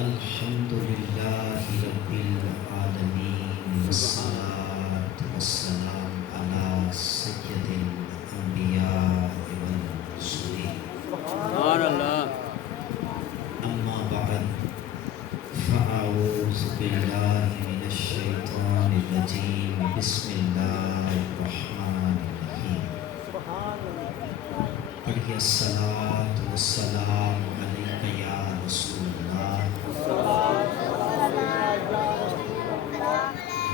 الحمدللہ رب العالمین والصلاة والسلام علی سید الانبیاء والمرسلین سبحان اللہ. اما بعد فاعوذ باللہ من الشیطان الرجیم بسم اللہ الرحمن الرحیم. پڑھیے الصلاۃ والسلام علیک یا رسول اللہ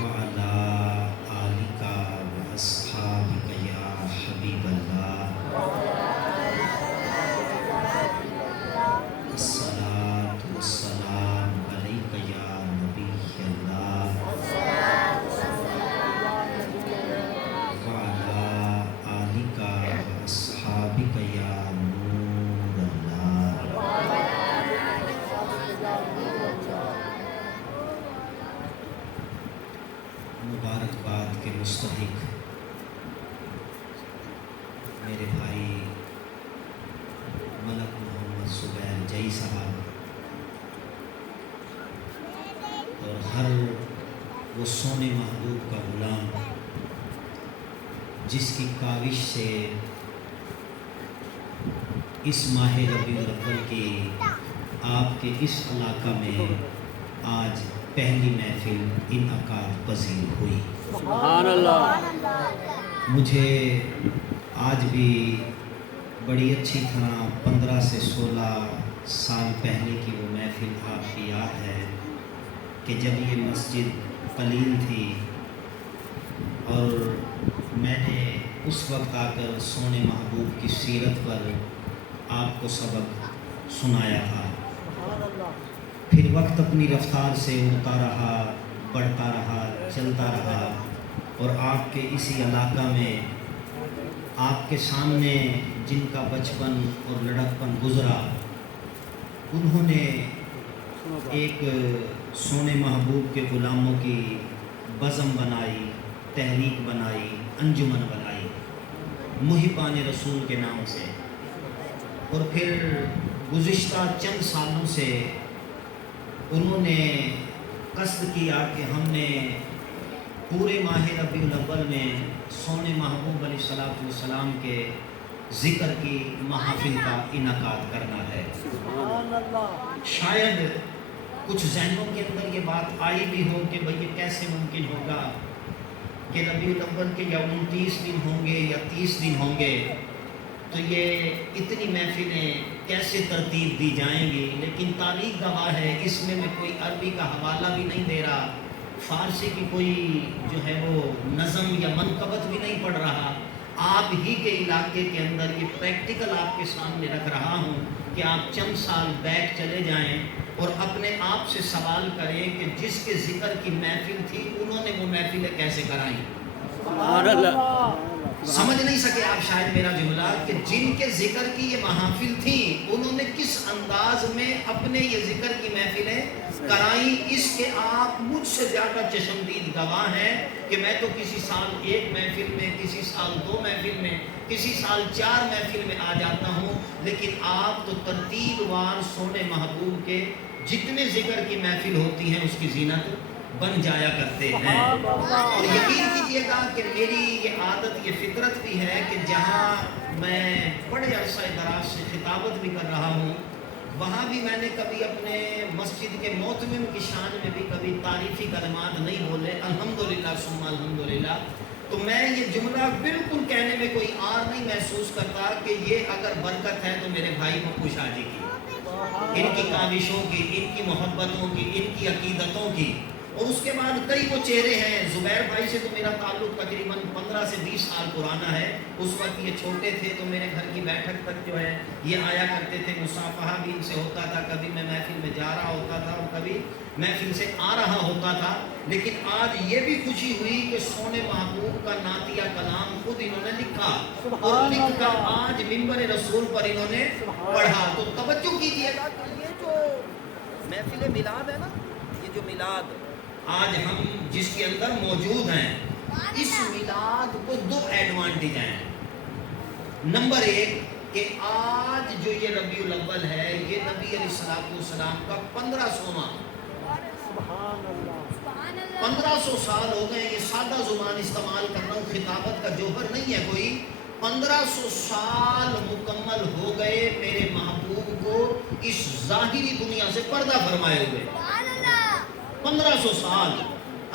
وعلی آلک واصحابک یا حبیب اللہ. الصلاۃ والسلام علیک یا نبی اللہ وعلی آلک واصحابک یا نور اللہ. مبارکباد کے مستحق میرے بھائی ملک محمد زبیر جئی صاحب اور ہر وہ سونے محبوب کا غلام جس کی کاوش سے اس ماہ ربیع الاول کی آپ کے اس علاقہ میں آج پہلی محفل انعقاد پذیر ہوئی. سبحان اللہ. مجھے آج بھی بڑی اچھی طرح 15 سے 16 سال پہلے کی وہ محفل آپ کی یاد ہے کہ جب یہ مسجد قلیل تھی اور میں نے اس وقت آ کر سونے محبوب کی سیرت پر آپ کو سبق سنایا تھا. پھر وقت اپنی رفتار سے اڑتا رہا، بڑھتا رہا، چلتا رہا اور آپ کے اسی علاقہ میں آپ کے سامنے جن کا بچپن اور لڑکپن گزرا انہوں نے ایک سونے محبوب کے غلاموں کی بزم بنائی، تحریک بنائی، انجمن بنائی محبان رسول کے نام سے. اور پھر گزشتہ چند سالوں سے انہوں نے قصد کیا کہ ہم نے پورے ماہ ربیع الاول میں سونے محبوب علیہ الصلوۃ والسلام کے ذکر کی محافل کا انعقاد کرنا ہے. شاید کچھ ذہنوں کے اندر یہ بات آئی بھی ہو کہ بھئی یہ کیسے ممکن ہوگا کہ ربیع الاول کے یا 29 دن ہوں گے یا 30 دن ہوں گے تو یہ اتنی محفلیں کیسے ترتیب دی جائیں گی. لیکن تاریخ گواہ ہے، اس میں کوئی عربی کا حوالہ بھی نہیں دے رہا، فارسی کی کوئی جو ہے وہ نظم یا منقبت بھی نہیں پڑھ رہا. آپ ہی کے علاقے کے اندر یہ پریکٹیکل آپ کے سامنے رکھ رہا ہوں کہ آپ چند سال بیک چلے جائیں اور اپنے آپ سے سوال کریں کہ جس کے ذکر کی محفل تھی انہوں نے وہ محفلیں کیسے کرائیں. سبحان اللہ. سمجھ نہیں سکے آپ شاید میرا جملہ کہ جن کے ذکر کی یہ محافل تھی انہوں نے کس انداز میں اپنے یہ ذکر کی محفلیں کرائیں. اس کے آپ مجھ سے زیادہ چشمدید گواہ ہیں کہ میں تو کسی سال 1 محفل میں، کسی سال 2 محفل میں، کسی سال 4 محفل میں آ جاتا ہوں، لیکن آپ تو ترتیب وار سونے محبوب کے جتنے ذکر کی محفل ہوتی ہیں اس کی زینت بن جایا کرتے ہیں. اور یقین کیجیے گا کہ میری یہ عادت، یہ فطرت بھی ہے کہ جہاں میں بڑے عرصہ دراز سے خطابت بھی کر رہا ہوں وہاں بھی میں نے کبھی اپنے مسجد کے مؤتمم کی شان میں بھی کبھی تعریفی کلمات نہیں بولے، الحمدللہ ثم الحمدللہ. تو میں یہ جملہ بالکل کہنے میں کوئی عار نہیں محسوس کرتا کہ یہ اگر برکت ہے تو میرے بھائی پپو شاہ جی کی، ان کی کاوشوں کی، ان کی محبتوں کی، ان کی عقیدتوں کی. اور اس کے بعد کئی وہ چہرے ہیں. زبیر بھائی سے تو میرا تعلق تقریباً 15 سے 20 سال پرانا ہے. اس وقت یہ چھوٹے تھے تو میرے گھر کی بیٹھک تک جو ہے یہ آیا کرتے تھے، مصافحہ بھی ان سے ہوتا تھا، کبھی میں محفل میں جا رہا ہوتا تھا اور کبھی محفل سے آ رہا ہوتا تھا. لیکن آج یہ بھی خوشی ہوئی کہ سونے محبوب کا نعتیہ کلام خود انہوں نے لکھا اور لکھ کر آج منبر رسول پر انہوں نے پڑھا. تو توجہ کیجیے گا کہ یہ جو محفل میلاد ہے نا، یہ جو میلاد آج ہم جس کے اندر موجود ہیں، اس میلاد کو 2 ایڈوانٹیج ہیں. نمبر 1 کہ آج جو یہ ربیع الاول ہے یہ نبی نبی علیہ السلام کا 1500واں 1500 سال ہو گئے. یہ سادہ زبان استعمال کر رہا ہوں, خطابت کا جوہر نہیں ہے کوئی. 1500 سال مکمل ہو گئے میرے محبوب کو اس ظاہری دنیا سے پردہ فرمائے ہوئے. 1500 سال.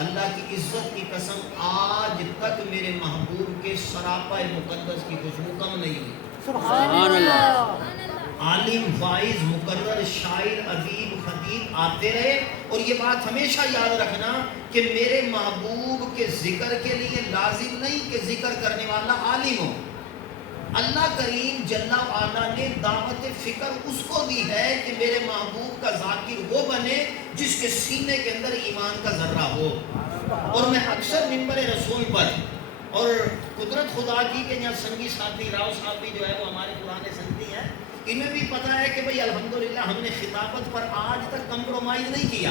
اللہ کی عزت کی قسم, آج تک میرے محبوب کے سراپا مقدس کی خوشبو کم نہیں ہوئی. سبحان اللہ. عالم, واعظ, مقرر, شاعر, ادیب, خطیب آتے رہے. اور یہ بات ہمیشہ یاد رکھنا کہ میرے محبوب کے ذکر کے لیے لازم نہیں کہ ذکر کرنے والا عالم ہو. اللہ کریم جل وعلا نے دعوت فکر اس کو دی ہے کہ میرے محبوب کا ذاکر وہ بنے جس کے سینے کے اندر ایمان کا ذرہ ہو. اور میں اکثر منبر رسول پر, اور قدرت خدا کی کہ یہاں سنگی ساتھی راؤ صاحب بھی جو ہے وہ ہمارے پرانے سنگی ہیں, انہیں بھی پتا ہے کہ بھئی الحمدللہ ہم نے خطابت پر آج تک کمپرومائز نہیں کیا.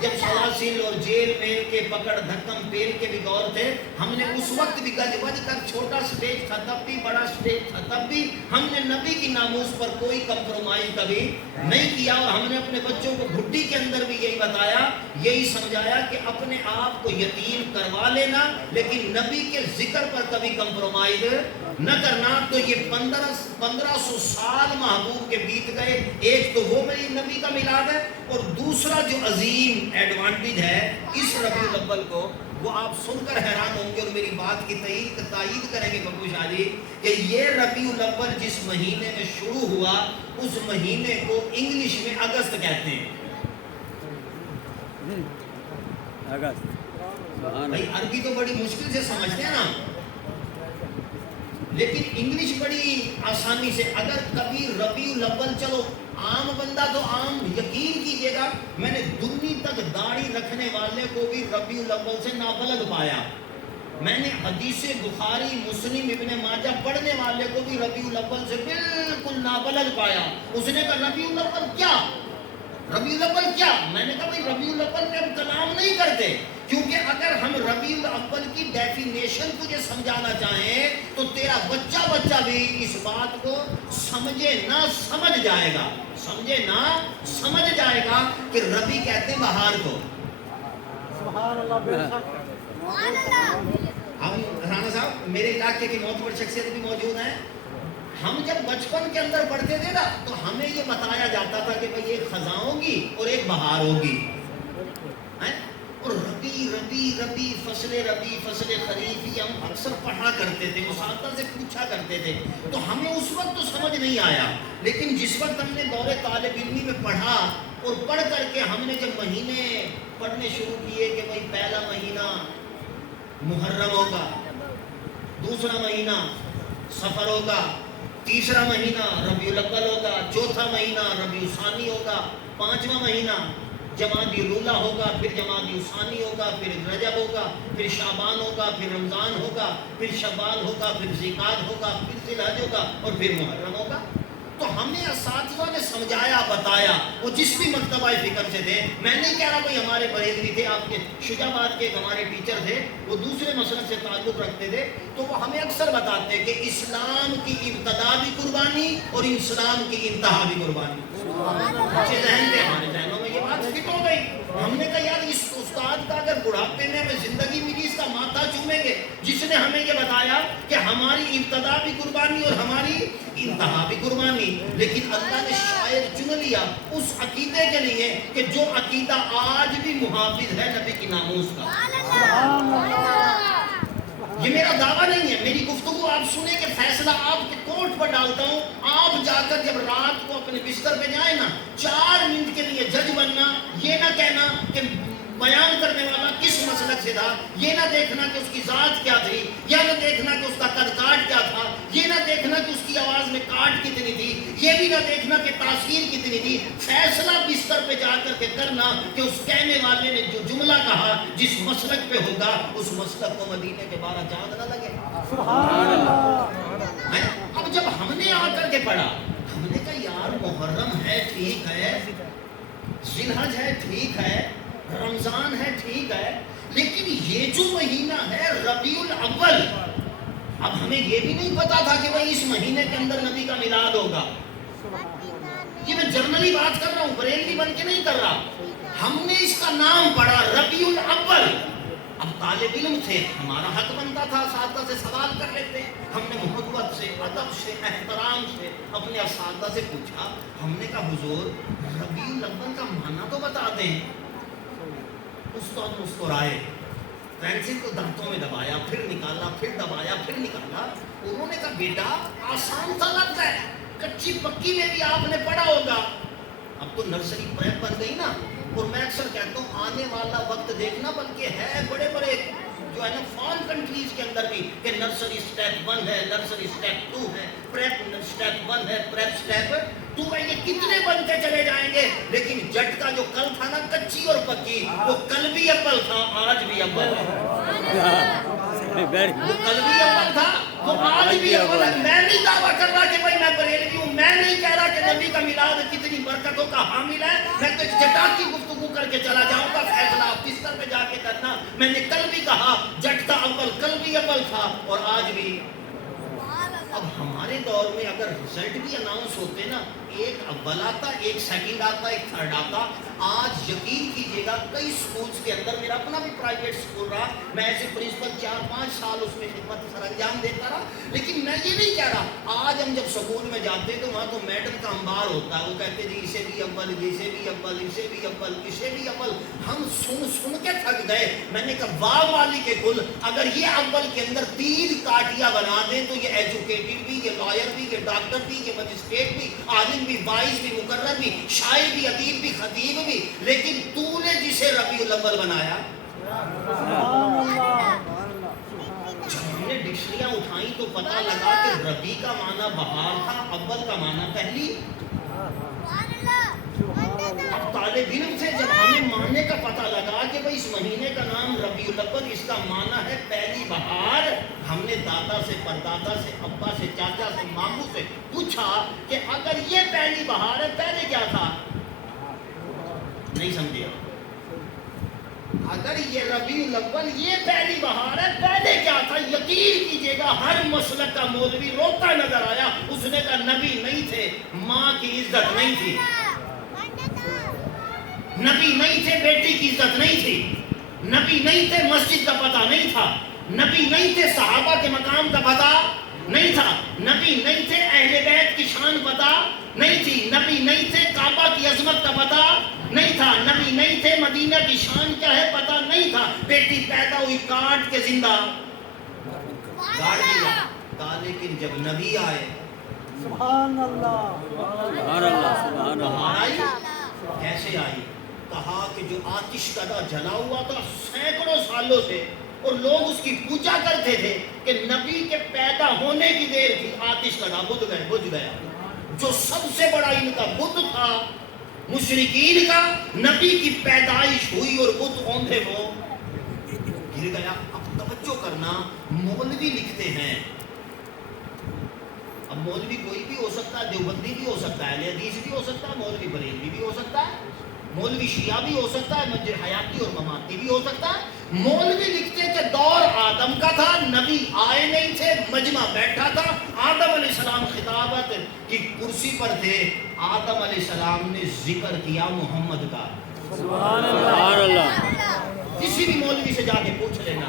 جب سلاسل اور جیل میں کے پکڑ دھکم پیل کے بھی دور تھے, ہم نے اس وقت بھی گج بج کر, چھوٹا سٹیج تھا تب بھی, بڑا سٹیج تھا تب بھی, ہم نے نبی کی ناموس پر کوئی کمپرومائز کبھی نہیں کیا. اور ہم نے اپنے بچوں کو گھٹی کے اندر بھی یہی بتایا, یہی سمجھایا کہ اپنے آپ کو یتیم کروا لینا لیکن نبی کے ذکر پر کبھی کمپرومائز نہ کرنا. تو یہ 1500 سال محبوب کے بیت گئے. ایک تو وہ میری نبی کا میلاد ہے, اور دوسرا جو عظیم ایڈوانٹیج ہے اس ربیع الاول کو, وہ آپ سن کر حیران ہوں گے اور میری بات کی تائید کریں گے ببو شاہ جی, کہ یہ ربیع الاول جس مہینے میں شروع ہوا اس مہینے کو انگلش میں اگست کہتے ہیں. بھائی عربی تو بڑی مشکل سے سمجھتے ہیں نا, لیکن انگلش بڑی آسانی سے. اگر کبھی ربیع الاول, چلو عام بندہ تو عام, یقین کیجئے گا میں نے دنیا تک داڑھی رکھنے والے کو بھی ربیع الاول سے نابلد پایا. میں نے حدیث بخاری, مسلم, ابن ماجہ پڑھنے والے کو بھی ربیع الاول سے بالکل نابلد پایا. اس نے کہا ربیع الاول کیا, ربیع الاول کیا؟ میں نے کہا بھائی ربیع الاول پہ ہم کلام نہیں کرتے, کیونکہ اگر ہم ربیع الاول کی ڈیفینیشن تجھے سمجھانا چاہیں تو تیرا بچہ بھی اس بات کو سمجھے نہ سمجھ جائے گا, سمجھے نہ سمجھ جائے گا کہ ربیع کہتے ہیں بہار کو. سبحان اللہ. ہم رانا صاحب میرے علاقے کی معتبر شخصیت بھی موجود ہیں. ہم جب بچپن کے اندر پڑھتے تھے نا تو ہمیں یہ بتایا جاتا تھا کہ بھئی ایک خزاں ہوگی اور ایک بہار ہوگی, اور ربی فصل خریف یہ ہم اکثر پڑھا کرتے تھے, اساتذہ سے پوچھا کرتے تھے, تو ہمیں اس وقت تو سمجھ نہیں آیا. لیکن جس وقت ہم نے دور طالب علمی میں پڑھا اور پڑھ کر کے ہم نے جب مہینے پڑھنے شروع کیے کہ بھئی پہلا مہینہ محرم ہوگا, دوسرا مہینہ سفر ہوگا, تیسرا مہینہ ربیع الاول ہوگا, چوتھا مہینہ ربیع الثانی ہوگا, پانچواں مہینہ جمادی الاولیٰ ہوگا, پھر جمادی الثانی ہوگا, پھر رجب ہوگا, پھر شعبان ہوگا, پھر رمضان ہوگا, پھر شوال ہوگا, پھر ذیقعدہ ہوگا, پھر ذی الحجہ ہوگا اور پھر محرم ہوگا. تو ہمیں اساتذہ نے سمجھایا, بتایا, وہ جس بھی مکتبہ فکر سے تھے. میں نہیں کہہ رہا کوئی ہمارے بریلوی تھے, آپ کے شجاع آباد کے ہمارے ٹیچر تھے, وہ دوسرے مسلک سے تعلق رکھتے تھے, تو وہ ہمیں اکثر بتاتے کہ اسلام کی ابتدا بھی قربانی اور اسلام کی انتہا بھی قربانی. اچھے ذہن تھے, ہمارے ذہنوں میں یہ بات فٹ ہو گئی. ہم نے کہا یار اس استاد کا اگر بڑھاپے میں ہمیں زندگی ملی, اس کا ماتھا چومیں گے جس نے ہمیں یہ بتایا کہ ہماری ابتدا بھی قربانی اور ہماری انتہا بھی قربانی. لیکن اللہ نے شاید چن لیا اس عقیدے کے لیے کہ جو عقیدہ آج بھی محافظ ہے نبی کی ناموس کا. یہ میرا دعویٰ نہیں ہے, میری گفتگو آپ سنیں کہ فیصلہ آپ کے کورٹ پر ڈالتا ہوں. آپ جا کر جب رات کو اپنے بستر پہ جائیں نا, 4 منٹ کے لیے جج بننا, یہ نہ کہنا کہ بیان کرنے والا کس مسلک سے تھا, یہ نہ دیکھنا کہ اس کی ذات کیا تھی, یا نہ دیکھنا کہ اس کا قد کاٹ کیا تھا, یہ نہ دیکھنا کہ اس کی آواز میں کاٹ کتنی تھی, یہ بھی نہ دیکھنا کہ تاثیر کتنی تھی. فیصلہ بستر پہ جا کر کے کرنا کہ اس کہنے والے نے جو جملہ کہا جس مسلک پہ ہوگا اس مسلک کو مدینے کے 12 چاند نہ لگے. سبحان اللہ. اب جب ہم نے آ کر کے پڑھا, ہم نے کہا یار محرم ہے ٹھیک ہے, ذی الحجہ ہے ٹھیک ہے, رمضان ہے ٹھیک ہے, لیکن یہ جو مہینہ ہے ربیع الاول, اب ہمیں یہ بھی نہیں پتا تھا کہ بھئی اس مہینے کے اندر نبی کا میلاد ہوگا. یہ میں جرنلی بات کر رہا ہوں، بریلوی بن کے نہیں کر رہا. ہم نے اس کا نام پڑھا ربیع الاول. اب طالب علم تھے، ہمارا حق بنتا تھا اساتذہ سے سوال کر لیتے. ہم نے محبت سے، ادب سے، احترام سے اپنے اساتذہ سے پوچھا. ہم نے کہا حضور ربیع الاول کا معنی تو بتا دیں. استاد مسکرائے، پینسل کو دانتوں میں دبایا، پھر نکالا، پھر دبایا، پھر نکالا. انہوں نے کہا بیٹا آسان سا لفظ ہے، کچی پکی میں بھی آپ نے پڑھا ہوگا. اب تو نرسری پریپ بن گئی نا. اور میں اکثر کہتا ہوں آنے والا وقت دیکھنا، بلکہ ہے بڑے بڑے جو ہے نا فارن کنٹریز کے اندر بھی کہ نرسری اسٹیپ 1 ہے، نرسری اسٹیپ 2 ہے، پریپ اسٹیپ 1 ہے، پریپ اسٹیپ 2 ہے. یہ کتنے بنتے چلے جائیں گے، لیکن جٹ کا جو کل تھا نا کچی اور پکی، وہ کل بھی اول تھا، آج بھی اول ہے. وہ کل بھی اول تھا، وہ آج بھی اول ہے. میں نہیں دعویٰ کر رہا کہ بھائی میں بریلوی ہوں، میں نہیں کہہ رہا کہ نبی کا میلاد کتنی برکتوں کا حامل ہے. میں تو جٹا کی گفتگو کر کے چلا جاؤں گا، فیصلہ آپ بستر پہ جا کے کرنا. میں نے کل بھی کہا جٹ کا اول کل بھی اول تھا اور آج بھی. اب ہمارے دور میں اگر رزلٹ بھی اناؤنس ہوتے نا، ایک اول آتا، ایک سیکنڈ آتا، ایک تھرڈ آتا. آج یقین کیجئے گا کئی سکولز کے اندر، میرا اپنا بھی پرائیویٹ سکول رہا، میں ایسے پرنسپل 4-5 سال اس میں خدمت سر انجام دیتا رہا. لیکن میں یہ نہیں کہہ رہا، آج ہم جب سکول میں جاتے تو وہاں تو میڈم کا انبار ہوتا ہے. وہ کہتے جی اسے بھی اول، اسے بھی اول، اسے بھی اول، اسے بھی اول. ہم سن کے تھک گئے. میں نے کہا واہ والی کے کل، اگر یہ اول کے اندر 3 کاٹیاں بنا دیں تو یہ ایجوکیٹڈ بھی، یہ لائر بھی، یہ ڈاکٹر بھی، یہ مجسٹریٹ بھی، عالم بھی، واعظ بھی، مقرر بھی، شاعر بھی، ادیب بھی، خطیب بھی. لیکن تو نے جسے ربیع الاول بنایا. جب ہم نے ڈکشنریاں اٹھائیں تو پتہ لگا کہ ربیع کا معنی بہار تھا، اول کا معنی پہلی. اب طالب علم سے جب ہمیں معنی کا پتہ لگا کہ بھئی اس مہینے کا نام ربیع الاول، اس کا معنی ہے پہلی بہار. ہم نے دادا سے، پردادا سے، ابا سے، چاچا سے، ماموں سے پوچھا کہ اگر یہ پہلی بہار ہے پہلے کیا تھا؟ نہیں سمجھے. اگر یہ ربیع الاول یہ پہلی بہار ہے پہلے کیا تھا؟ یقین کیجئے گا ہر مسلک کا مولوی روتا نظر آیا. اس نے کہا نبی نہیں تھے، ماں کی عزت نہیں تھی. نبی نہیں تھے، بیٹی کی عزت نہیں تھی. نبی نہیں تھے، مسجد کا پتہ نہیں تھا. نبی نہیں تھے، صحابہ کے مقام کا پتہ نہیں تھا. نبی نہیں تھے، اہل بیت کی شان پتہ نہیں تھی. نبی نہیں تھے، کعبہ کی عظمت کا پتہ نہیں تھا. نبی نہیں تھے، مدینہ کی شان کیا ہے پتہ نہیں تھا. بیٹی پیدا ہوئی کاٹ کے زندہ گاڑ دیا. لیکن جب نبی آئے سبحان اللہ، سبحان اللہ، سبحان اللہ. بہار آئی. کیسے آئی؟ کہا کہ جو آتش کدا جلا ہوا تھا سینکڑوں سالوں سے اور لوگ اس کی پوجا کرتے تھے کہ نبی کے پیدا ہونے کی دیر تھی، آتش کدا بجھ گیا. جو سب سے بڑا ان کا بت تھا مشرکین کا، نبی کی پیدائش ہوئی اور بت اوندھے وہ گر گیا. اب توجہ کرنا، مولوی لکھتے ہیں. اب مولوی کوئی بھی ہو سکتا ہے، دیوبندی بھی ہو سکتا ہے، اہل حدیث بھی ہو سکتا ہے، مولوی بریلوی بھی ہو سکتا ہے، مولوی شیعہ بھی ہو سکتا ہے، مسجد حیاتی اور مماتی بھی ہو سکتا ہے. مولوی لکھتے کہ دور آدم کا تھا، نبی آئے نہیں تھے، مجمع بیٹھا تھا. آدم علیہ السلام خطابت کی کرسی پر تھے. آدم علیہ السلام نے ذکر کیا محمد کا. سبحان اللہ. کسی بھی مولوی سے جا کے پوچھ لینا،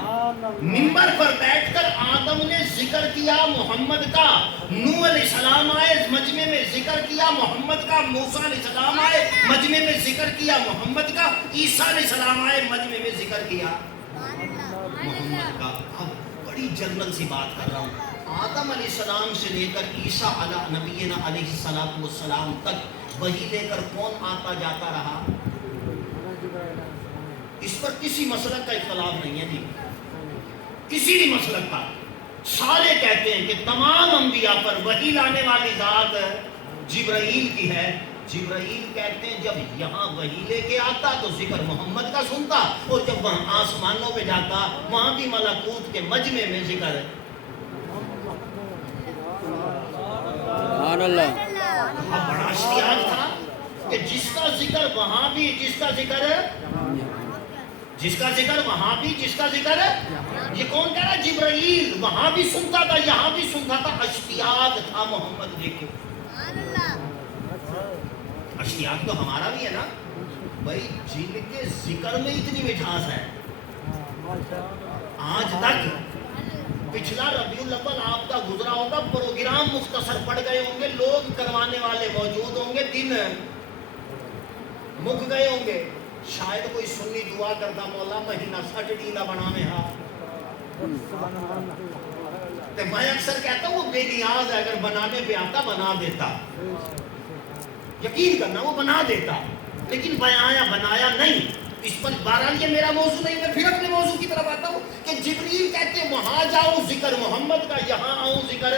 منبر پر بیٹھ کر آدم نے ذکر کیا محمد کا. نوح علیہ السلام آئے، مجمع میں ذکر کیا محمد کا. موسیٰ علیہ السلام آئے، مجمع میں ذکر کیا محمد کا. عیسیٰ علیہ السلام آئے، مجمع میں ذکر کیا محمد کا. اب بڑی جنرل سی بات کر رہا ہوں. آدم علیہ السلام سے لے کر عیسیٰ علیہ نبینا علیہ السلام تک وحی لے کر کون آتا جاتا رہا؟ اس پر کسی مسلک کا اختلاف نہیں ہے جی، کسی بھی مسلک کا. سارے کہتے ہیں کہ تمام انبیاء پر وحی لانے والی ذات جبرائیل کی ہے. جبرائیل کہتے ہیں جب یہاں وحی لے کے آتا تو ذکر محمد کا سنتا، اور جب وہاں آسمانوں پہ جاتا وہاں بھی ملکوت کے مجمع میں ذکر ہے. سبحان اللہ. بڑا اشتیاق تھا کہ جس کا ذکر وہاں بھی، جس کا ذکر ہے، جس کا ذکر وہاں بھی، جس کا ذکر ہے. یہ کون کہہ رہا ہے؟ جبرائیل. وہاں بھی سنتا تھا، یہاں بھی سنتا تھا. اشتیاق تھا محمد دیکھو. اشتیاق تو ہمارا بھی ہے نا بھائی، جن کے ذکر میں اتنی مٹھاس ہے، آج تک پچھلا ربیع الاول آپ کا گزرا ہوگا، پروگرام مختصر پڑ گئے ہوں گے، لوگ کروانے والے موجود ہوں گے، دن مک گئے ہوں گے، شاید کوئی سنی دعا کرتا مولا مہینہ سٹ ڈیلا بنا میں ہاں. تو میں اکثر کہتا ہوں وہ بے نیاز ہے، اگر بنانے پہ آتا بنا دیتا، یقین کرنا وہ بنا دیتا، لیکن بنایا نہیں. اس پر بہرحال یہ میرا موضوع نہیں، میں پھر اپنے موضوع کی طرف آتا ہوں کہ جبریل کہتے ہیں وہاں جاؤ ذکر محمد کا، یہاں آؤں ذکر.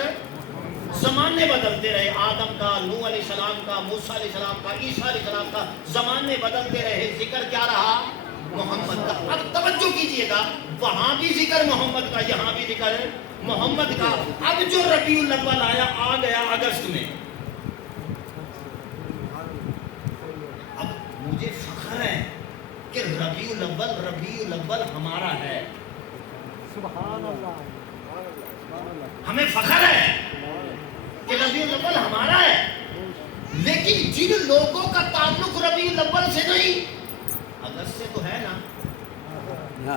زمانے بدلتے رہے، آدم کا، نوح علیہ السلام کا، موسیٰ علیہ السلام کا، عیسیٰ علیہ السلام کا، زمانے بدلتے رہے، ذکر کیا رہا؟ محمد کا. اب توجہ کیجئے گا، وہاں بھی ذکر محمد کا، یہاں بھی ذکر محمد کا. اب جو ربیع الاول آیا، آ گیا اگست میں، اب مجھے فخر ہے کہ ربیع الاول ہمارا ہے. سبحان اللہ. ہمیں فخر ہے کہ ربیع الاول ہمارا ہے، لیکن جن لوگوں کا تعلق ربیع الاول سے نہیں، اگست سے تو ہے نا.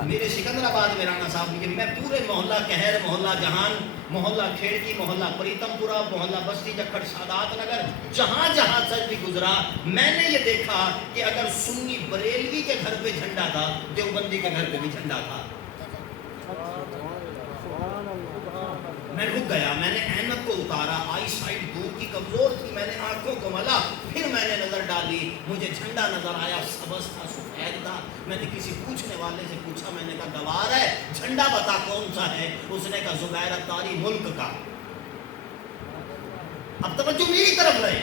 میرے سکندرآباد میں رانا صاحب کے، میں پورے محلہ کہر، محلہ جہان، محلہ کھیڑکی، محلہ پریتم پورہ، محلہ بستی جکھڑ، سادات نگر، جہاں جہاں سر بھی گزرا، میں نے یہ دیکھا کہ اگر سنی بریلوی کے گھر پہ جھنڈا تھا، دیوبندی کے گھر پہ بھی جھنڈا تھا. میں رک گیا، میں نے اینک کو اتارا، آئی سائٹ دور کی کمزور تھی، میں نے آنکھوں کو ملا، پھر میں نے نظر ڈالی، مجھے جھنڈا نظر آیا، سبز تھا، سفید تھا. میں نے کسی پوچھنے والے سے پوچھا، میں نے کہا گوار ہے جھنڈا بتا کون سا ہے؟ اس نے کہا زبیر اتاری ملک کا. اب توجہ میری طرف رہے،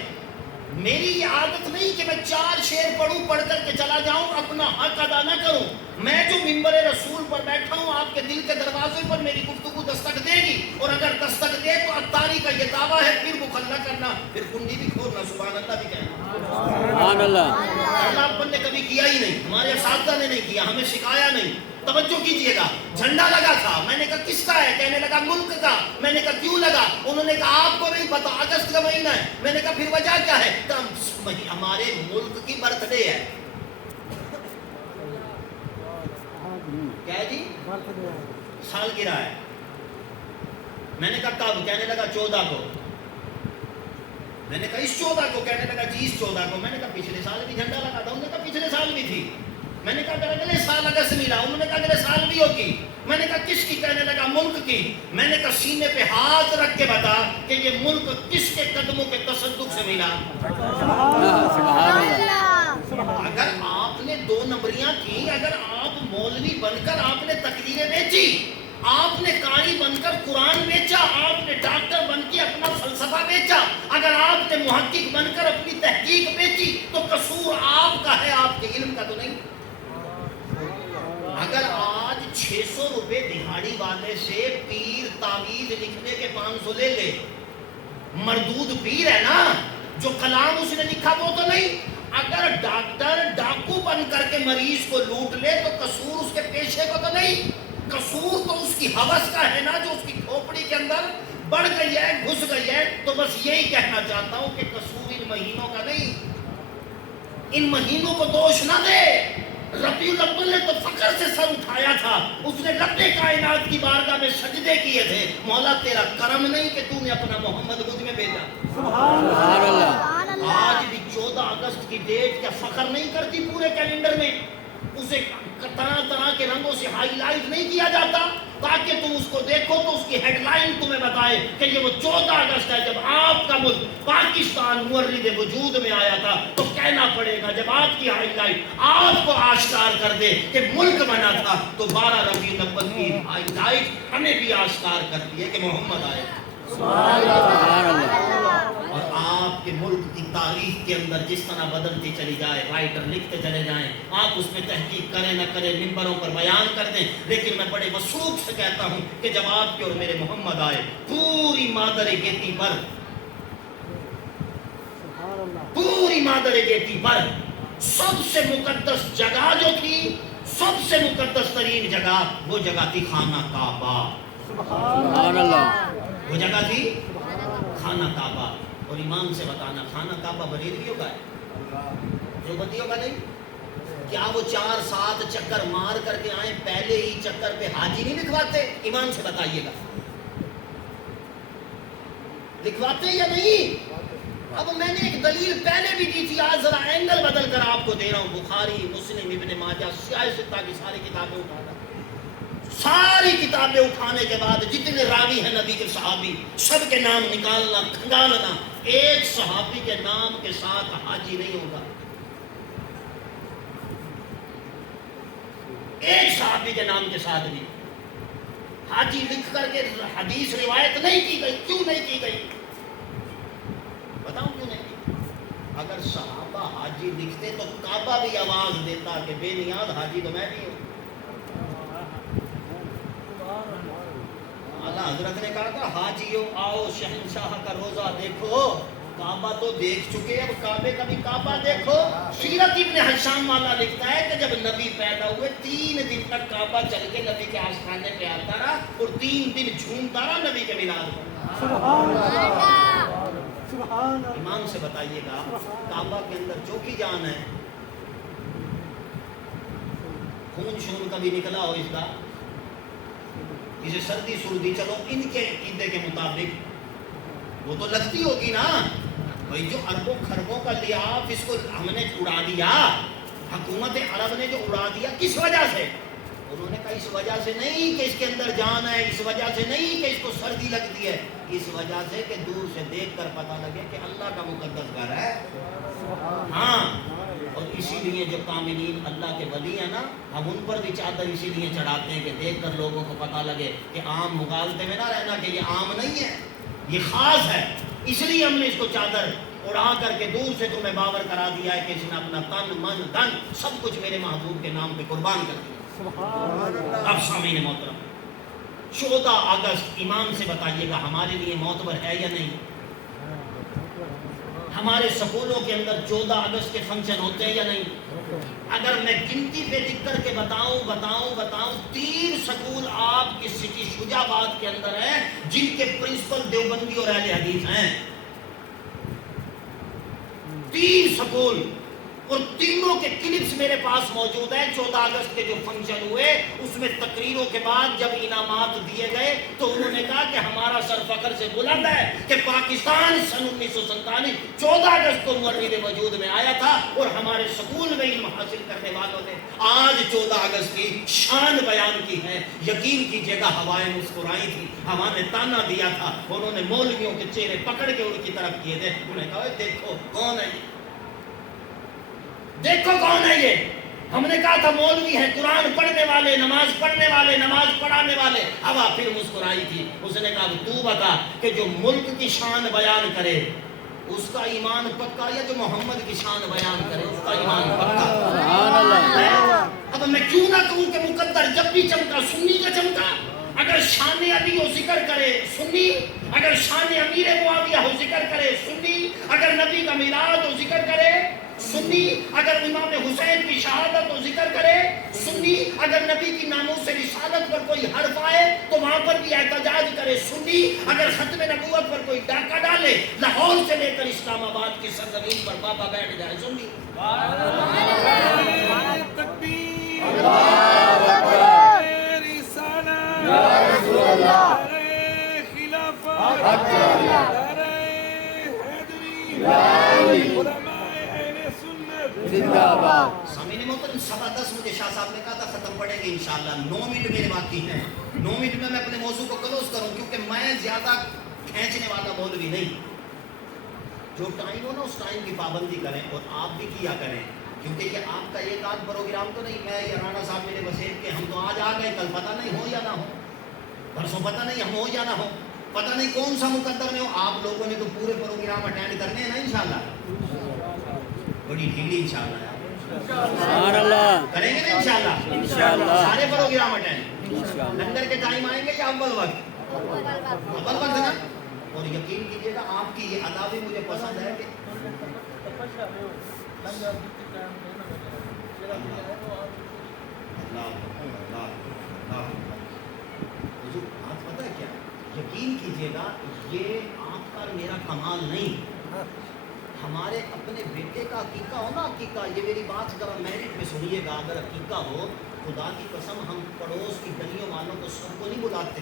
میری یہ عادت نہیں کہ میں 4 شعر پڑھوں، پڑھ کر کے چلا جاؤں، اپنا حق ادا نہ کروں. میں جو منبر رسول پر بیٹھا ہوں، آپ کے دل کے دروازے پر میری گفتگو دستک دے گی، اور اگر دستک دے تو اتاری کا یہ دعویٰ ہے، پھر بخل نہ کرنا، پھر کنڈی بھی کھولنا، سبحان اللہ بھی کہنا. سبحان اللہ. اللہ اپن نے کبھی کیا ہی نہیں، ہمارے اساتذہ نے نہیں کیا، ہمیں سکھایا نہیں. توجہ کیجئے گا، جھنڈا لگا تھا، میں نے کہا کس کا ہے؟ کہنے لگا ملک کا. میں نے کہا کیوں لگا؟ انہوں نے کہا آپ کو نہیں پتا، اگست کا مہینہ ہے. میں نے کہا پھر وجہ کیا ہے؟ ہمارے ملک کی برتھ ڈے ہے. کیا ہے جی؟ سالگرہ ہے. میں نے کہا کب؟ کہنے لگا 14 کو. میں نے کہا اس 14 کو؟ کہنے لگا جی اس 14 کو. میں نے کہا پچھلے سال بھی جھنڈا لگا تھا. انہوں نے کہا پچھلے سال بھی تھی. میں نے کہا اگلے سال اگست ملا. انہوں نے کہا اگلے سال بھی ہوگی. میں نے کہا کس کی؟ کہنے لگا ملک کی. میں نے کہا سینے پہ ہاتھ رکھ کے بتا کہ یہ ملک کس کے قدموں کے تصدق سے ملا. سبحان اللہ. اگر آپ نے 2 نمبریاں تھیں، اگر آپ مولوی بن کر آپ نے تقریریں بیچی، آپ نے قاری بن کر قرآن بیچا، آپ نے ڈاکٹر بن کے اپنا فلسفہ بیچا، اگر آپ نے محقق بن کر اپنی تحقیق بیچی، تو قصور آپ کا ہے، آپ کے علم کا تو نہیں. اگر آج 600 روپے دہاڑی والے سے پیر تعویذ لکھنے کے 500 لے لے، مردود پیر ہے نا، جو کلام اس نے لکھا وہ تو نہیں. اگر ڈاکٹر ڈاکو بن کر کے مریض کو لوٹ لے تو قصور اس کے پیشے کو تو نہیں، قصور تو اس کی ہوس کا ہے نا، جو اس کی کھوپڑی کے اندر بڑھ گئی ہے، گھس گئی ہے. تو بس یہی کہنا چاہتا ہوں کہ قصور ان مہینوں کا نہیں. ان مہینوں کو دوش نہ دے. ربیع الاول نے تو فخر سے سر اٹھایا تھا، اس نے رب کائنات کی بارگاہ میں سجدے کیے تھے. مولا تیرا کرم نہیں کہ تو نے اپنا محمد مجھ میں بھیجا. سبحان اللہ. آج بھی 14 اگست کی ڈیٹ کیا فخر نہیں کرتی پورے کیلنڈر میں؟ اسے طرح طرح کے رنگوں سے ہائی لائٹ نہیں کیا جاتا تاکہ تم اس کو دیکھو تو اس کی ہیڈ لائن تمہیں بتائے کہ یہ وہ 14 اگست ہے جب آپ کا ملک پاکستان مورد وجود میں آیا تھا. تو کہنا پڑے گا جب آپ کی ہائی لائٹ آپ کو آشکار کر دے کہ ملک بنا تھا، تو 12 ربیع الاول کی ہائی لائٹ ہمیں بھی آشکار کرتی ہے کہ محمد آئے. سبحان اللہ. اور آپ کے ملک کی تاریخ کے اندر جس طرح بدلتی چلی جائے، رائٹر لکھتے چلے جائیں، آپ اس میں تحقیق کریں نہ کریں، ممبروں پر بیان کر دیں، لیکن میں بڑے وثوق سے کہتا ہوں کہ جب آپ کے اور میرے محمد آئے، پوری مادر گیتی پر، پوری مادر گیتی پر سب سے مقدس جگہ جو تھی، سب سے مقدس ترین جگہ، وہ جگہ تھی خانہ کعبہ. سبحان اللہ. وہ جگہ تھی خانہ کعبہ. اور ایمان سے بتانا، خانہ کعبہ بریلویوں کا ہے؟ جو بندیوں کا نہیں؟ کیا وہ 4-7 چکر مار کر کے آئیں پہلے ہی چکر پہ حاجی نہیں لکھواتے؟ ایمان سے بتائیے گا لکھواتے یا نہیں؟ اب میں نے ایک دلیل پہلے بھی دی تھی، آج ذرا اینگل بدل کر آپ کو دے رہا ہوں۔ بخاری، مسلم، ابن ماجہ، سیاہ ستہ کی ساری کتابیں اٹھانا، ساری کتابیں اٹھانے کے بعد جتنے راوی ہیں نبی کے صحابی سب کے نام نکالنا، کھنگالنا، ایک صحابی کے نام کے ساتھ حاجی نہیں ہوگا، ایک صحابی کے نام کے ساتھ نہیں حاجی لکھ کر کے حدیث روایت نہیں کی گئی۔ کیوں نہیں کی گئی؟ بتاؤں کیوں نہیں کی؟ اگر صحابہ حاجی لکھتے تو کعبہ بھی آواز دیتا کہ بے نیاز حاجی تو میں بھی ہوں۔ اعلیٰ حضرت نے کہا تھا حاجیوں آؤ شہنشاہ کا روزہ دیکھو، کعبہ تو دیکھ چکے، اب کعبے کا بھی کعبہ دیکھو۔ سیرت ابن حشام والا لکھتا ہے کہ جب نبی پیدا ہوئے 3 دن تک کعبہ چل کے نبی کے آستانے پہ آتا رہا اور 3 دن جھومتا رہا نبی کے میلاد پر۔ سبحان اللہ، سبحان اللہ۔ ایمان سے بتائیے گا کعبہ کے اندر جو کی جان ہے، خون شون کبھی نکلا ہو اس کا؟ اسے سردی سردی چلو ان کے عقیدے کے مطابق وہ تو لگتی ہوگی نا بھائی، جو اربوں خربوں کا لیاف اس کو ہم نے اڑا دیا، حکومت عرب نے جو اڑا دیا، کس وجہ سے؟ انہوں نے کہا اس وجہ سے نہیں کہ اس کے اندر جان ہے، اس وجہ سے نہیں کہ اس کو سردی لگتی ہے، اس وجہ سے کہ دور سے دیکھ کر پتہ لگے کہ اللہ کا مقدس گھر ہے۔ ہاں، اور اسی لیے جو کاملین اللہ کے ولی ہیں نا، ہم ان پر بھی چادر اسی لیے چڑھاتے ہیں کہ دیکھ کر لوگوں کو پتہ لگے کہ عام مغالطے میں نہ رہنا کہ یہ عام نہیں ہے، یہ خاص ہے۔ اس لیے ہم نے اس کو چادر اڑا کر کے دور سے تمہیں باور کرا دیا ہے کہ اس نے اپنا تن من دھن سب کچھ میرے محبوب کے نام پہ قربان کر دیا۔ اب سامعین محترم، 14 اگست ایمان سے بتائیے گا ہمارے لیے معتبر ہے یا نہیں؟ ہمارے سکولوں کے اندر 14 اگست کے فنکشن ہوتے ہیں یا نہیں؟ اگر میں گنتی پہ لکھ کر کے بتاؤں 3 سکول آپ کی سٹی شجاع آباد کے اندر ہیں جن کے پرنسپل دیوبندی اور اہل حدیث ہیں، 3 سکول، اور تینوں کے کلپس میرے پاس موجود ہیں۔ 14 اگست کے جو فنکشن ہوئے اس میں تقریروں کے بعد جب انعامات دیے گئے تو انہوں نے کہا کہ ہمارا سر فخر سے بلند ہے کہ پاکستان سن 1947 14 اگست کو مورد وجود میں آیا تھا اور ہمارے سکول میں علم حاصل کرنے والوں نے آج 14 اگست کی شان بیان کی ہے۔ یقین کیجیے گا ہوائیں مسکرائی تھی، ہوا نے تانا دیا تھا، انہوں نے مولویوں کے چہرے پکڑ کے ان کی طرف کیے تھے، انہوں نے کہا دیکھو کون ہے یہ، دیکھو کون ہے یہ۔ ہم نے کہا تھا مولوی ہیں، قرآن پڑھنے والے، نماز پڑھنے والے، نماز پڑھانے والے۔ ہوا پھر مسکرائی تھی، اس نے کہا تو بتا کہ جو ملک کی شان بیان کرے اس کا ایمان پکا یا جو محمد کی شان بیان کرے اس کا ایمان پکا؟ سبحان اللہ۔ اب میں کیوں نہ کہوں کہ مقدر جب بھی چمکا سنی کا چمکا، اگر شان علی ہو ذکر کرے سنی، اگر شان امیر معاویہ ہو ذکر کرے سنی، اگر نبی کا میلاد ہو ذکر کرے سنی، اگر امام حسین کی شہادت ہو ذکر کرے سنی، اگر نبی کی ناموس رسالت پر کوئی حرف آئے تو وہاں پر بھی احتجاج کرے سنی، اگر ختم نبوت پر کوئی ڈاکہ ڈالے لاہور سے لے کر اسلام آباد کی سرزمین پر بابا بیٹھ جائے سنی۔ سامعین محترم 10:15 مجھے شاہ صاحب نے کہا تھا ختم پڑھیں گے انشاءاللہ، 9 منٹ میرے باقی ہیں، 9 منٹ میں اپنے موضوع کو کلوز کروں کیونکہ میں زیادہ کھینچنے والا مولوی نہیں۔ جو ٹائم ہو نا اس ٹائم کی پابندی کریں اور آپ بھی کیا کریں، کیونکہ یہ آپ کا ایک آدھ پروگرام تو نہیں، میں یا رانا صاحب میرے وسیب کے ہم تو آج آ گئے، کل پتہ نہیں ہو یا نہ ہو، پرسوں پتہ نہیں ہم ہو یا نہ ہو، پتہ نہیں کون سا مقدر میں ہو۔ آپ لوگوں نے تو پورے پروگرام اٹینڈ کرنے ہیں نا انشاءاللہ، بڑی ڈھیلی انشاءاللہ سبحان اللہ، کریں گے نا انشاءاللہ، انشاءاللہ، سارے پروگرام اٹینڈ۔ انشاءاللہ۔ لنگر کے ٹائم آئیں گے یا اول وقت؟ اول وقت نا، اور یقین کیجیے گا آپ کی یہ ادا بھی مجھے پسند ہے کہ حضور بات پتہ ہے کیا، یقین کیجیے گا یہ آپ کا میرا کمال نہیں، ہمارے اپنے بیٹے کا عقیقہ ہو نا، عقیقہ، یہ میری بات ذرا میرٹ میں سنیے گا، اگر عقیقہ ہو، خدا کی قسم ہم پڑوس کی گلیوں والوں کو سب کو نہیں بلاتے،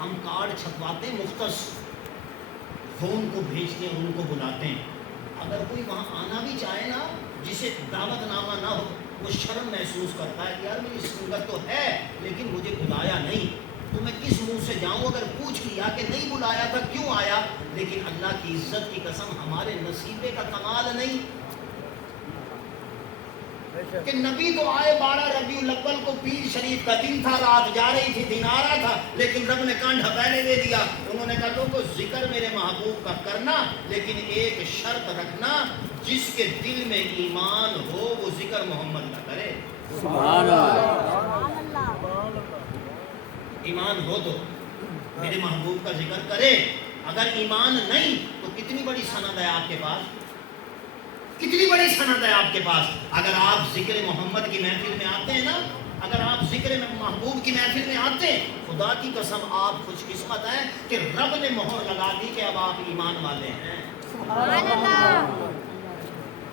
ہم کارڈ چھپواتے ہیں، مختص فون کو بھیجتے ہیں، ان کو بلاتے ہیں۔ اگر کوئی وہاں آنا بھی چاہے نا، جسے دعوت نامہ نہ ہو، وہ شرم محسوس کرتا ہے کہ یار میری سنگت تو ہے لیکن مجھے بلایا نہیں، تو میں کس منہ سے جاؤں؟ اگر پوچھ لیا کہ نہیں بلایا تھا کیوں آیا؟ لیکن اللہ کی عزت کی قسم ہمارے نصیبے کا کمال نہیں کہ نبی تو آئے 12 ربیع الاول کو، پیر شریف کا دن تھا، رات جا رہی تھی، دن آ رہا تھا، لیکن رب نے کانڈھا پہلے دے دیا۔ انہوں نے کہا لوگوں ذکر میرے محبوب کا کرنا، لیکن ایک شرط رکھنا، جس کے دل میں ایمان ہو وہ ذکر محمد کا کرے۔ سبحان اللہ، ایمان ہو تو میرے محبوب کا ذکر کرے، اگر ایمان نہیں تو کتنی بڑی سند ہے آپ کے پاس، کتنی بڑی سند ہے آپ کے پاس۔ اگر آپ ذکر محمد کی محفل میں آتے ہیں نا، اگر آپ ذکر محبوب کی محفل میں آتے ہیں، خدا کی قسم آپ خوش قسمت ہیں کہ رب نے مہر لگا دی کہ اب آپ ایمان والے ہیں،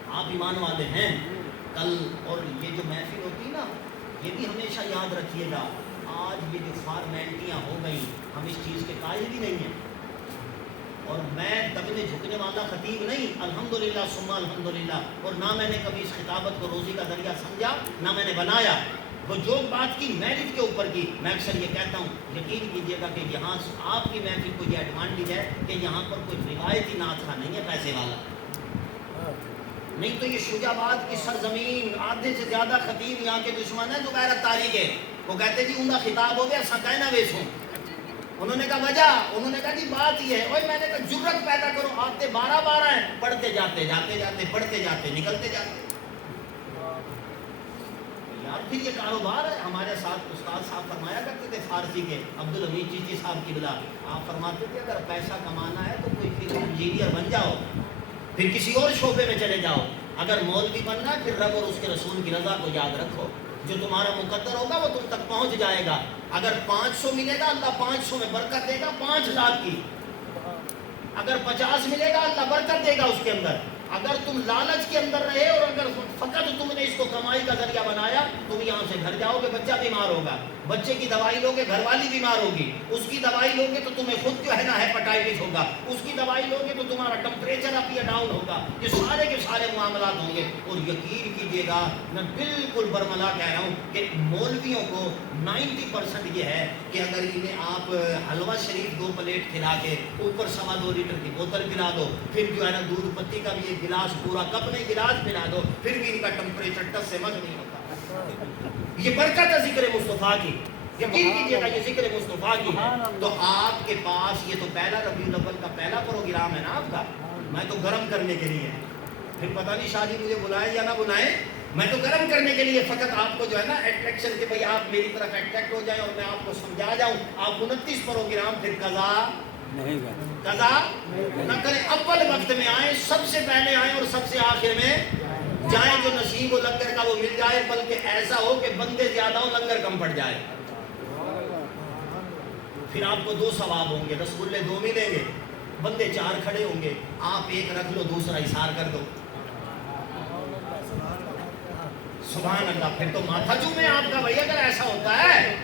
آپ ایمان والے ہیں۔ کل اور یہ جو محفل ہوتی ہے نا، یہ بھی ہمیشہ یاد رکھیے گا، آج یہ جو فارمیلٹیاں ہو گئی، ہم اس چیز کے قائل بھی نہیں ہیں، اور میں دبنے جھکنے والا خطیب نہیں، الحمدللہ ثم الحمدللہ، اور نہ میں نے کبھی اس خطابت کو روزی کا ذریعہ سمجھا، نہ میں نے بنایا۔ وہ جو بات کی میرٹ کے اوپر کی، میں اکثر یہ کہتا ہوں، یقین کیجئے گا کہ یہاں آپ کی محفل کو یہ ایڈوانٹیج ہے کہ یہاں پر کوئی روایتی نعت خواں نہیں ہے پیسے والا، نہیں تو یہ شجاع آباد کی سرزمین، آدھے سے زیادہ خطیب یہاں کے دشمن ہیں جو غیرت تاریخ ہے، وہ کہتے جی اوندا خطاب ہو گیا سکائے نہ ویسوں۔ انہوں نے کہا وجہ، انہوں نے کہا جی بات یہ ہے، اوہ میں نے کہا جرت پیدا کرو، آتے 12 ہیں، پڑھتے جاتے پڑھتے جاتے نکلتے جاتے۔ یار پھر یہ کاروبار ہے۔ ہمارے ساتھ استاد صاحب فرمایا کرتے تھے فارسی کے، عبدالحمید چیچی صاحب کی بلا، آپ فرماتے تھے اگر پیسہ کمانا ہے تو کوئی پھر انجینئر بن جاؤ، پھر کسی اور شعبے میں چلے جاؤ، اگر مولوی بننا پھر رب اور اس کے رسول کی رضا کو یاد رکھو، جو تمہارا مقدر ہوگا وہ تم تک پہنچ جائے گا۔ اگر 500 ملے گا اللہ 500 میں برکت دے گا 5000 کی، اگر 50 ملے گا اللہ برکت دے گا اس کے اندر۔ اگر تم لالچ کے اندر رہے اور اگر فقط تم نے اس کو کمائی کا ذریعہ بنایا، تم یہاں سے گھر جاؤ گے، بچہ بیمار ہوگا، بچے کی دوائی لوگے گھر والی بیمار ہوگی، اس کی دوائی لوگے تو تمہیں خود جو ہے نا ہیپاٹائٹس ہوگا، اس کی دوائی لوگے تو تمہارا ٹمپریچر اپ یا ڈاؤن ہوگا، یہ سارے کے سارے معاملات ہوں گے۔ اور یقین کیجئے گا میں بالکل برملا کہہ رہا ہوں کہ مولویوں کو 90% یہ ہے کہ اگر انہیں آپ حلوہ شریف 2 پلیٹ کھلا کے اوپر 2.25 لیٹر کی بوتل پلا دو، پھر جو ہے نا دودھ پتی کا بھی ایک گلاس پورا کپ نہیں گلاس پلا دو، پھر بھی ان کا ٹمپریچر 10 سے مد نہیں ہوتا۔ یہ برکت ہے ذکر مصطفیٰ کی، یقین کیجئے گا یہ ذکر مصطفیٰ کی ہے۔ تو آپ کے پاس یہ تو پہلا ربیع الاول کا پہلا پروگرام ہے نا آپ کا، میں تو گرم کرنے کے لیے، پھر پتہ نہیں شادی مجھے بلائے یا نہ بلائے، میں تو گرم کرنے کے لیے فقط آپ کو جو ہے نا اٹریکشن کے بھئی آپ میری طرف اٹریکٹ ہو جائیں اور میں آپ کو سمجھا جاؤں۔ آپ 29 پروگرام پھر قضا نہ کریں، اول وقت میں آئیں، سب سے پہلے آئیں اور سب سے آخر میں جائیں، جو نصیب ہو لنگر کا وہ مل جائے، بلکہ ایسا ہو کہ بندے زیادہ ہو لنگر کم پڑ جائے، پھر آپ کو 2 ثواب ہوں گے، رسگلے 2 ملیں گے، بندے 4 کھڑے ہوں گے، آپ 1 رکھ لو دوسرا اثار کر دو، سبحان اللہ۔ پھر تو ماتھا چومے آپ کا بھائی اگر ایسا ہوتا ہے۔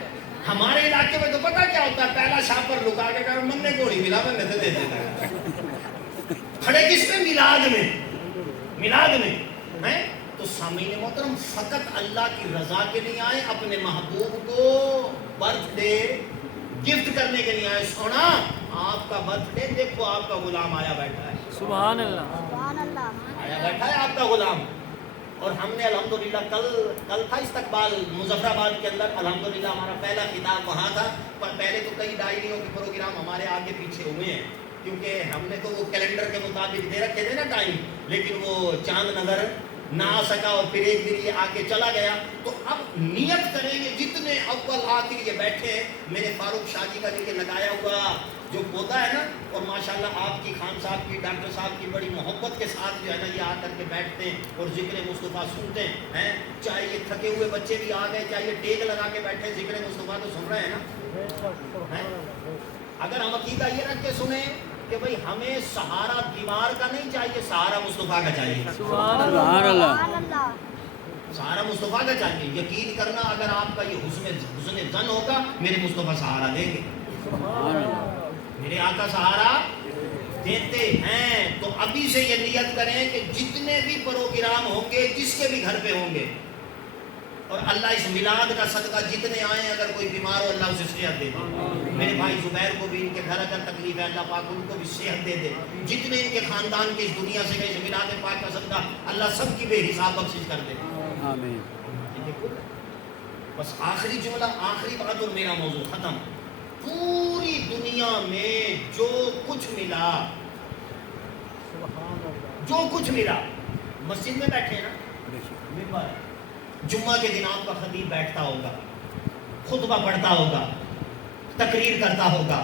ہمارے علاقے میں تو پتہ کیا ہوتا ہے، پہلا شاپ پر لکا کے کہا من نے گوڑی ملا میں نے دے دیتا، کھڑے کس میں؟ میلاد میں ہیں۔ تو سامعین محترم فقط اللہ کی رضا کے لیے آئے، اپنے محبوب کو برتھ ڈے گفٹ کرنے کے لیے آئے۔ سونا آپ کا برتھ ڈے دیکھو، آپ کا غلام آیا بیٹھا ہے، سبحان اللہ، آیا بیٹھا ہے آپ کا غلام۔ اور ہم نے الحمدللہ کل تھا استقبال مظفر آباد کے اندر، الحمدللہ ہمارا پہلا خطاب وہاں تھا، پر پہلے تو کئی ڈائریوں کے پروگرام ہمارے آگے پیچھے ہوئے ہیں، کیونکہ ہم نے تو وہ کیلنڈر کے مطابق دے رکھے تھے نا ٹائم، لیکن وہ چاند نظر نہ آ سکا اور پھر ایک دن یہ آگے چلا گیا۔ تو اب نیت کریں گے جتنے اول آخر یہ بیٹھے ہیں، میرے فاروق شاہ جی کا یہ لگایا ہوا جو پودا ہے نا، اور ماشاءاللہ آپ کی خان صاحب کی ڈاکٹر صاحب کی بڑی محبت کے ساتھ جو ہے نا یہ آ کر کے بیٹھتے ہیں اور ذکر مصطفیٰ سنتے ہیں، چاہے یہ تھکے ہوئے بچے بھی آ گئے، چاہے یہ ٹیک لگا کے بیٹھے، ذکر مصطفیٰ تو سن رہے ہیں نا۔ اگر ہم عقیدہ یہ رکھ کے سنیں کہ بھئی ہمیں سہارا دیوار کا نہیں چاہیے، سہارا مصطفیٰ کا چاہیے، سبحان اللہ سبحان اللہ سہارا مصطفیٰ کا چاہیے. یقین کرنا اگر آپ کا یہ حسن ظن ہوگا میرے مصطفیٰ سہارا دیں گے، سبحان اللہ میرے آقا سہارا دیتے ہیں. تو ابھی سے یہ نیت کریں کہ جتنے بھی پروگرام ہوں گے، جس کے بھی گھر پہ ہوں گے، اور اللہ اس میلاد کا صدقہ جتنے آئیں، اگر کوئی بیمار ہو اللہ اسے صحت دے دے. میرے بھائی زبیر کو بھی ان کے گھر اگر تکلیف ہے اللہ پاک ان کو بھی صحت دے دے. جتنے ان کے خاندان کے اس دنیا سے گئے اس میلاد پاک کا صدقہ اللہ سب کی بے حساب بخشش کر دے. آمین. بس آخری جملہ، آخری بات اور میرا موضوع ختم. پوری دنیا میں جو کچھ ملا، جو کچھ ملا، مسجد میں بیٹھے نا، ممبر جمعہ کے دن آپ کا خطیب بیٹھتا ہوگا، خطبہ پڑھتا ہوگا، تقریر کرتا ہوگا،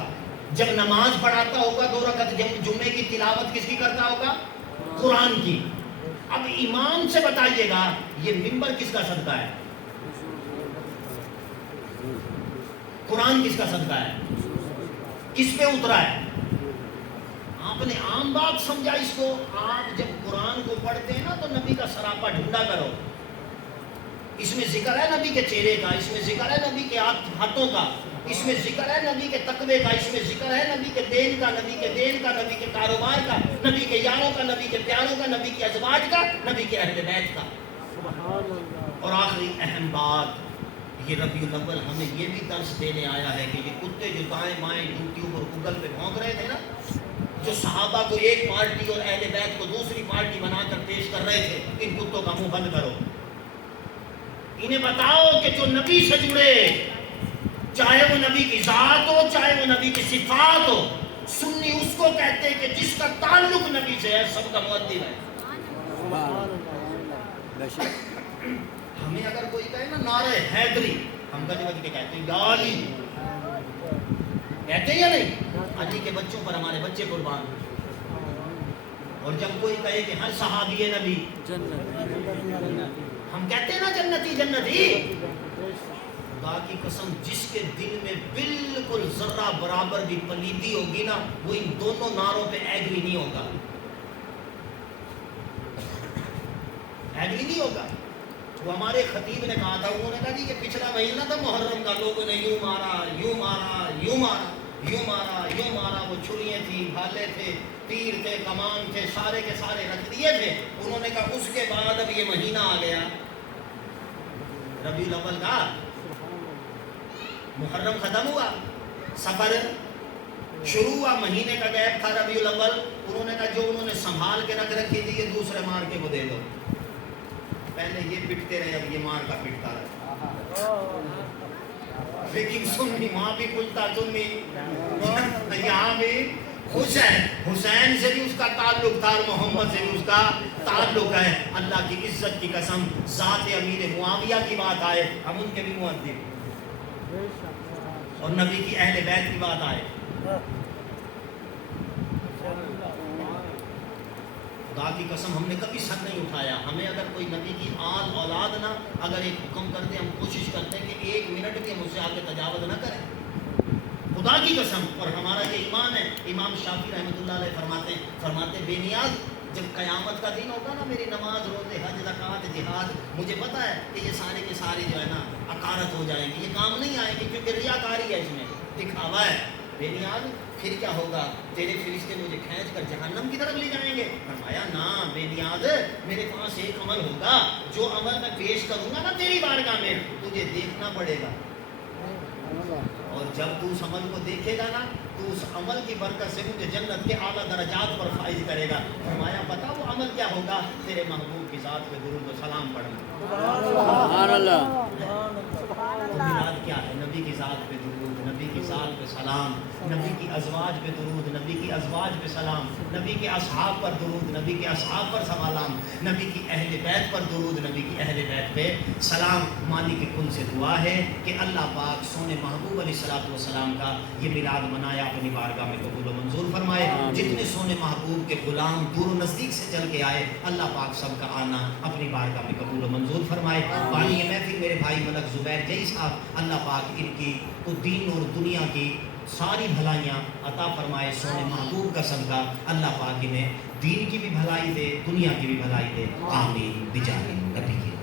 جب نماز پڑھاتا ہوگا 2 رکعت جمعے کی تلاوت کس کی کرتا ہوگا؟ قرآن کی. اب امام سے بتائیے گا یہ ممبر کس کا صدقہ ہے؟ قرآن کس کا صدقہ ہے؟ کس پہ اترا ہے؟ آپ نے عام بات سمجھا اس کو. آپ جب قرآن کو پڑھتے ہیں نا تو نبی کا سراپا ڈھونڈا کرو. اس میں ذکر ہے نبی کے چہرے کا، اس میں ذکر ہے نبی کے ہاتھوں کا، اس میں ذکر ہے نبی کے تقوی کا، اس میں ذکر ہے نبی کے دین کا، نبی کے دین کا، نبی کے کاروبار کا، نبی کے یاروں کا، نبی کے پیاروں کا، نبی کے ازواج کا، نبی کے اہل بیت کا. اور آخری اہم بات، یہ ربیع الاول ہمیں یہ بھی درس دینے آیا ہے کہ یہ کتے جو دائیں بائیں یوٹیوب اور گوگل پہ بھونک رہے تھے نا، جو صحابہ کو ایک پارٹی اور اہل بیت کو دوسری پارٹی بنا کر پیش کر رہے تھے، ان کتوں کا منہ بند کرو. انہیں بتاؤ کہ جو نبی سے جڑے، چاہے وہ نبی کی ذات ہو، چاہے وہ نبی کی صفات ہو، سنی اس کو کہتے ہیں کہ جس کا تعلق نبی سے ہے، سب کا مؤدب ہے. ہمیں اگر کوئی کہے نا نعرہ حیدری، ہم کہتے ہیں کہتے ہیں یا علی، کہتے ہیں یا نہیں؟ علی کے بچوں پر ہمارے بچے قربان. اور جب کوئی کہے کہ ہر صحابی نبی، ہم کہتے ہیں نا جنتی جنتی. خدا کی قسم جس کے دل میں بالکل ذرہ برابر بھی پلیدی ہوگی نا، وہ ان دونوں نعروں پہ ایگری نہیں ہوگا، ایگری نہیں ہوگا. وہ ہمارے خطیب نے کہا تھا، انہوں نے کہا جی یہ پچھلا مہینہ تھا محرم کا، لوگوں نے یوں مارا، یوں مارا، یوں مارا، یوں مارا، یوں مارا. وہ چھریاں تھیں، بھالے تھے، تیر تھے، کمان تھے، سارے کے سارے رکھ دیے تھے. انہوں نے کہا اس کے بعد اب یہ مہینہ آ گیا ربیع الاول کا، محرم ختم ہوا، سفر شروع ہوا، مہینے کا گیپ تھا ربیع الاول. انہوں نے کہا جو انہوں نے سنبھال کے رکھ رکھی تھی یہ دوسرے مار کے وہ دے دو. پہلے یہ پٹتے رہے، اب یہ مار کا پٹتا رہا. لیکن سنی وہاں بھی کلتا سنی، یہاں بھی حسین سے بھی اس کا تعلق تھا، محمد سے بھی اس کا تعلق ہے. اللہ کی عزت کی قسم، ذات امیر معاویہ کی بات آئے ہم ان کے بھی مؤدب، اور نبی کی اہل بیت کی بات آئے. خدا کی قسم ہم نے کبھی سر نہیں اٹھایا. ہمیں اگر کوئی نبی کی آل اولاد نہ اگر ایک حکم کرتے، ہم کوشش کرتے ہیں کہ 1 منٹ بھی ہم اس سے آگے تجاوز نہ کریں، خدا کی قسم. اور ہمارا یہ ایمان ہے. امام شافعی رحمۃ اللہ علیہ فرماتے بے نیاز جب قیامت کا دن ہوگا نا، میری نماز، روزے، حج، زکوٰۃ، جہاد، مجھے پتا ہے کہ یہ سارے کے سارے جو ہے نا عقارت ہو جائیں گے، یہ کام نہیں آئیں گے، کیونکہ ریاکاری ہے، اس میں دکھاوا ہے. بے نیاز پھر کیا ہوگا؟ تیرے فرشتے مجھے کھینچ کر جہنم کی طرف لے جائیں گے. فرمایا نا بے نیاز، میرے پاس ایک عمل ہوگا، جو عمل میں پیش کروں گا نا تیری بارگاہ میں، تجھے دیکھنا پڑے گا. اور جب تو اس عمل کو دیکھے گا نا تو اس عمل کی برکت سے مجھے جنت کے اعلیٰ درجات پر فائز کرے گا. فرمایا بتا وہ عمل کیا ہوگا؟ تیرے محبوب کی ذات پہ درود و سلام پڑھنا. سبحان اللہ. میلاد کیا ہے؟ نبی کی ذات پہ درود، نبی کی ذات پہ سلام، نبی کی ازواج پہ درود، نبی کی ازواج پہ سلام، نبی کے اصحاب پر درود، نبی کے اصحاب پر سلام، نبی کی اہل بیت پر درود، نبی کی اہل بیت پہ سلام. مالک کل سے دعا ہے کہ اللہ پاک سونے محبوب علیہ الصلوۃ والسلام کا یہ میلاد منایا اپنی بارگاہ میں قبول و منظور فرمائے. جتنے سونے محبوب کے غلام دور و نزدیک سے چل کے آئے، اللہ پاک سب کا آنا اپنی بارگاہ میں قبول و منظور فرمائے. بانی محفل میرے بھائی ملک زبیر جئی صاحب، اللہ پاک ان کی کو دین اور دنیا کی ساری بھلائیاں عطا فرمائے سونے محبوب کا صدقہ اللہ پاک انہیں دین کی بھی بھلائی دے دنیا کی بھی بھلائی دے آمین بجاہ